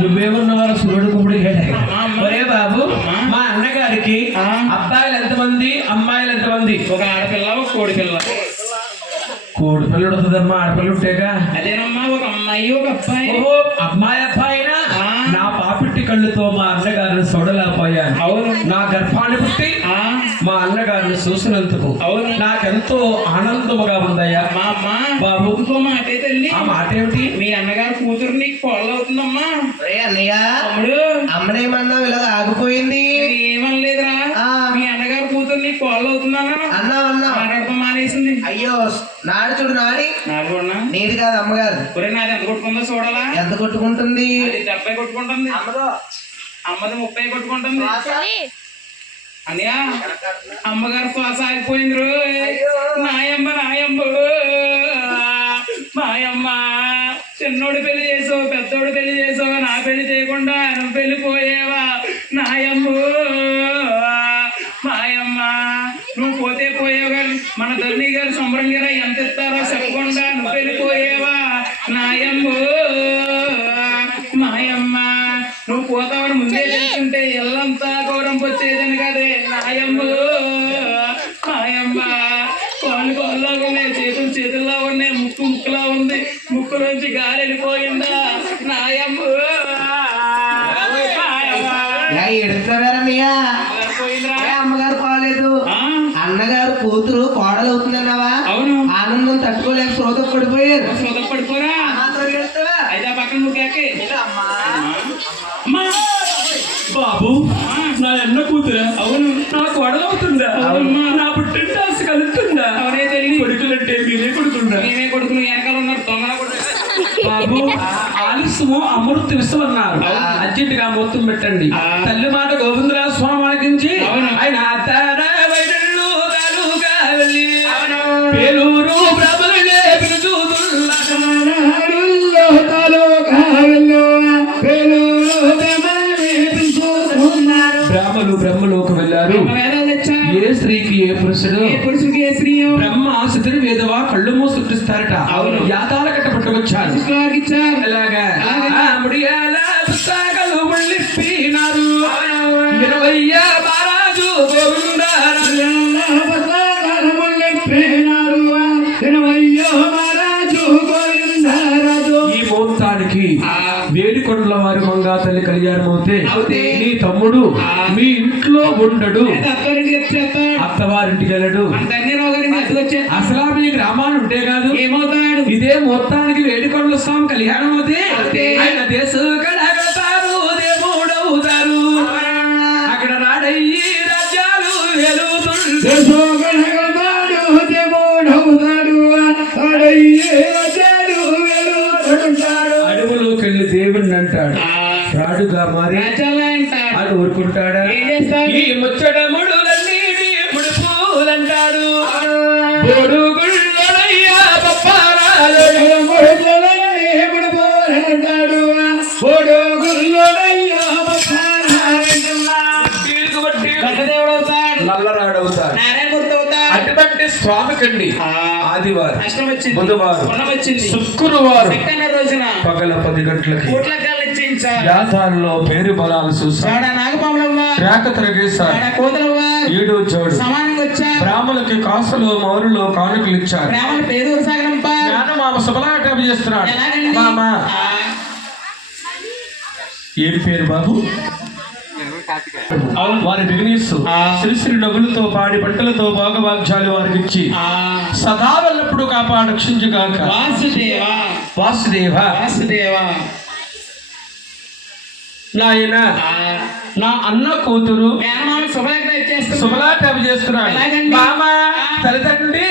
నువ్వేమన్నవారు సూర్యుడు కుమ్ముడు ఒరే బాబు మా అన్నగారికి అబ్బాయిలు ఎంతమంది అమ్మాయిలు ఎంతమంది? ఒక ఆడపిల్ల ఒక కోడి పిల్ల. కోడి పిల్లడు వస్తుందమ్మా, ఆడపిల్ల ఉంటేగా. అదేనమ్మా, ఒక అమ్మాయి ఒక అబ్బాయి. ఓహో, అమ్మాయి అబ్బాయినా? నా పాపిట్టి కళ్ళుతో మా అన్నగారిని చూడలేకపోయాను. అవును. నా గర్భాన్ని పుట్టి మా అన్నగారిని చూసినందుకు అవును నాకెంతో ఆనందముగా ఉందయ్యా. మా అమ్మ బాబు ఇంకో మాట తల్లి. ఆ మాట ఏమిటి? మీ అన్నగారు కూతురు నీకు కోళ్ళు అవుతుందమ్మా. అన్నయ్య తమ్ముడు అమ్మనేమన్నా ఇలా ఆగిపోయింది? ఏమనలేదురా, మీ అన్నగారు కూతురు నీకు కోళ్ళు అవుతుందన్నా అన్నా అన్నా మాట్లాడటం మానేసింది. అయ్యో నాడు చూడు నాడి నాలుగున్నా నీది కాదు అమ్మగారు. ఒరే నాది ఎంత కొట్టుకుందో చూడాలా? ఎంత కొట్టుకుంటుంది? 70 కొట్టుకుంటుంది. అమ్మది 30 కొట్టుకుంటుంది. అనియా అమ్మగారు శ్వాస ఆగిపోయింది రో. నాయమ్మ నాయమ్మ మాయమ్మ, చిన్నోడు పెళ్లి చేసావు, పెద్దోడు పెళ్లి చేసావు, నా పెళ్లి చేయకుండా నువ్వు పెళ్లిపోయేవా నాయమ్మ. మాయమ్మ నువ్వు పోతే పోయావు గారు మన ధరణి గారు సంబరం గారు ఎంత ఇస్తారో చెప్పకుండా నువ్వు వెళ్ళిపోయేవా నాయమ్మ. మాయమ్మ నువ్వు పోతావని ముందే తెలుసుంటే ఎల్లంతా గౌరవం వచ్చేదని కదే నాయమ్మ. మాయమ్మ కాళ్ళు కాళ్ళలో ఉన్నాయి, చేతులు చేతుల్లో ఉన్నాయి, ముక్కు ముక్కులా ఉంది, ముక్కులోంచి గాలి వెళ్ళిపోయిందా నాయమ్మ. ఎడుతున్నారన్నయ్యా? అమ్మగారు కాలేదు, అన్నగారు కూతురు కోడలు అవుతుందన్నావా? అవును. ఆనందం తట్టుకోలేక శ్రోత పడిపోయారు. శ్రోత పడిపోరా అయితే పక్కన నువ్వు బాబు నా అన్న కూతురా? అవును. నా కోడలవుతుందా? నా పుట్టిన టాస్ కలుగుతుందా? అవనే తల్లి. కొడుకులంటే మీరే కొడుకుందా? మేమే కొడుకులు వెనకాల ఉన్నారు దొంగల కొడుకు. బాబు ఆలస్యము అమృత విషం అన్నారు, అర్జెంట్ గా మొత్తం పెట్టండి. తల్లి మాట గోవిందరాజ స్వామి అనిపించి ఆయన పేలూరు బ్రహ్మలే బ్రహ్మలోకి వెళ్ళారు. ఏ స్త్రీకి ఏ పురుషుడు, పురుషుడికి ఏ స్త్రీ బ్రహ్మ శితుని వేదవా కళ్ళు మూసి సృష్టిస్తారట. యాతాల కట్ట పట్టుకొచ్చారు. ఎలాగా ముడియాల పుస్తకాలు ముళ్ళిప్పినారు. 20 మహారాజు ఈ ముహూర్తానికి వేడికొండల వారి మంగా తల్లి కళ్యాణం అవుతే నీ తమ్ముడు మీ ఇంట్లో ఉండడు, అత్తవారింటికి వెళ్ళడు. అసలు మీ గ్రామాలు ఉంటే కాదు ఏమవుతాడు? ఇదే మొత్తానికి వేడికొండల స్వామి కళ్యాణం అవుతే ఆయన దేశం కడగతారు, దేవుడవుతారు. అక్కడ రాడయ్యి రాజ్యాలు అడవులోకి వెళ్ళి దేవుడిని అంటాడు, రాడుగా మారి అది ఊరుకుంటాడా? ఈ ముచ్చటముడులన్నీ ముడుపులంటాడు. నల్లరాడవుతాడు. అటువంటి స్వామికండి ఆదివారం, బుధవారం, శుక్రవారం రోజున పగల 10 గంటలకి యాతాల్లో పేరు బలాలు చూసాడు, రేఖ తిరగేశారు, ఏడు జోడు బ్రాహ్మణులకి కాసులు మౌరులు కానుకలు ఇచ్చారు. మామ శుభలాట చేస్తున్నాడు. మామ ఏం పేరు బాబు? వారి బిగినీస్ శ్రీశ్రీ నవ్వులతో పాడి పంటలతో భోగభాగ్యాలు వారికి ఇచ్చి సదా వెళ్ళప్పుడు కాపాడు రక్షించుగాక. వాసుదేవ నాయన నా అన్న కూతురు శుభలాట చేస్తున్నాడు. మామ తల్లిదండ్రి